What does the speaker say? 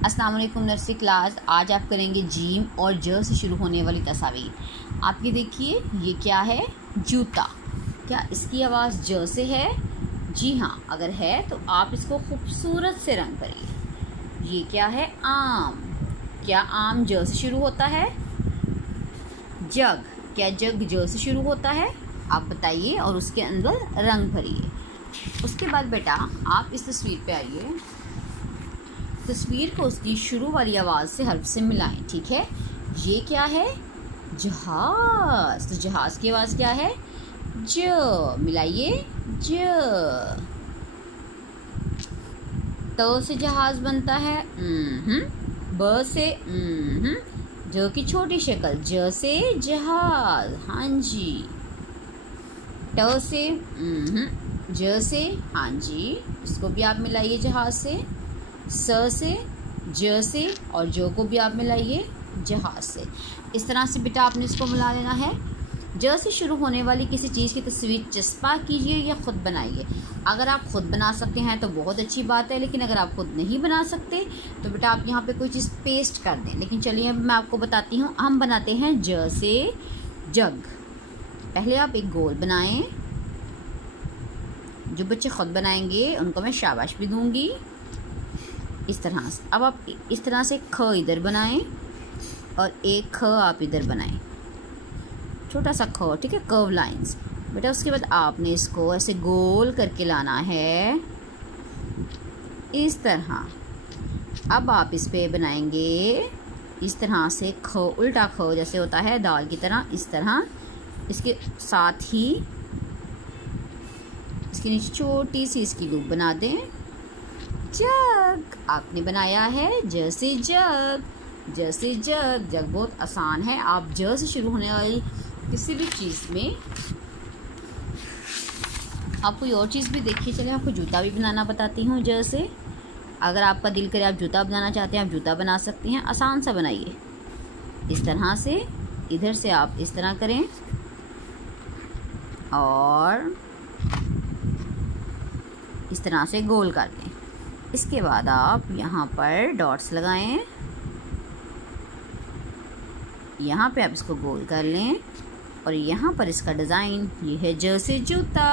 अस्सलाम वालेकुम nursery class. आज आप करेंगे जीम और ज से शुरू होने वाली तस्वीर। आप ये देखिए, ये क्या है? जूता। क्या इसकी आवाज़ ज से है? जी हाँ, अगर है तो आप इसको खूबसूरत से रंग करिए। ये क्या है? आम। क्या आम ज से शुरू होता है? जग। क्या जग ज से शुरू होता है? आप बताइए और उसके अंदर रंग भरिए। उसके बाद बेटा आप इस तस्वीर पे आइए। तस्वीर को उसकी शुरू वाली आवाज़ से हर्फ से मिलाएं, ठीक है? ये क्या है? जहाज। तो जहाज की आवाज़ क्या है? ज। मिलाइए, ज। त से जहाज बनता है। ब से ज की छोटी शक्ल, ज से जहाज। हाँ जी। ट से ज से, हाँ जी, इसको भी आप मिलाइए जहाज से। स से, ज से और जो को भी आप मिलाइए जहाज से। इस तरह से बेटा आपने इसको मिला लेना है। ज से शुरू होने वाली किसी चीज़ की तस्वीर चस्पा कीजिए या ख़ुद बनाइए। अगर आप ख़ुद बना सकते हैं तो बहुत अच्छी बात है, लेकिन अगर आप ख़ुद नहीं बना सकते तो बेटा आप यहाँ पे कोई चीज़ पेस्ट कर दें। लेकिन चलिए अब मैं आपको बताती हूँ। हम बनाते हैं ज से जग। पहले आप एक गोल बनाएं। जो बच्चे ख़ुद बनाएंगे उनको मैं शाबाश भी दूंगी। इस तरह से अब आप इस तरह से ख इधर बनाएं और एक ख आप इधर बनाएं, छोटा सा ख, ठीक है? Curve lines. बेटा उसके बाद आपने इसको ऐसे गोल करके लाना है इस तरह। अब आप इस पे बनाएंगे इस तरह से ख, उल्टा ख जैसे होता है दाल की तरह, इस तरह। इसके साथ ही इसके नीचे छोटी सी इसकी लूप बना दें। जग आपने बनाया है ज से जग। ज से जग। जग बहुत आसान है। आप ज से शुरू होने वाली किसी भी चीज़ में आप कोई और चीज़ भी देखिए। चलिए आपको जूता भी बनाना बताती हूँ ज से। अगर आपका दिल करे आप जूता बनाना चाहते हैं, आप जूता बना सकते हैं। आसान सा बनाइए इस तरह से। इधर से आप इस तरह करें और इस तरह से गोल कर दें। इसके बाद आप यहाँ पर डॉट्स लगाएं। यहाँ पे आप इसको गोल कर लें और यहाँ पर इसका डिज़ाइन ये है ज से जूता।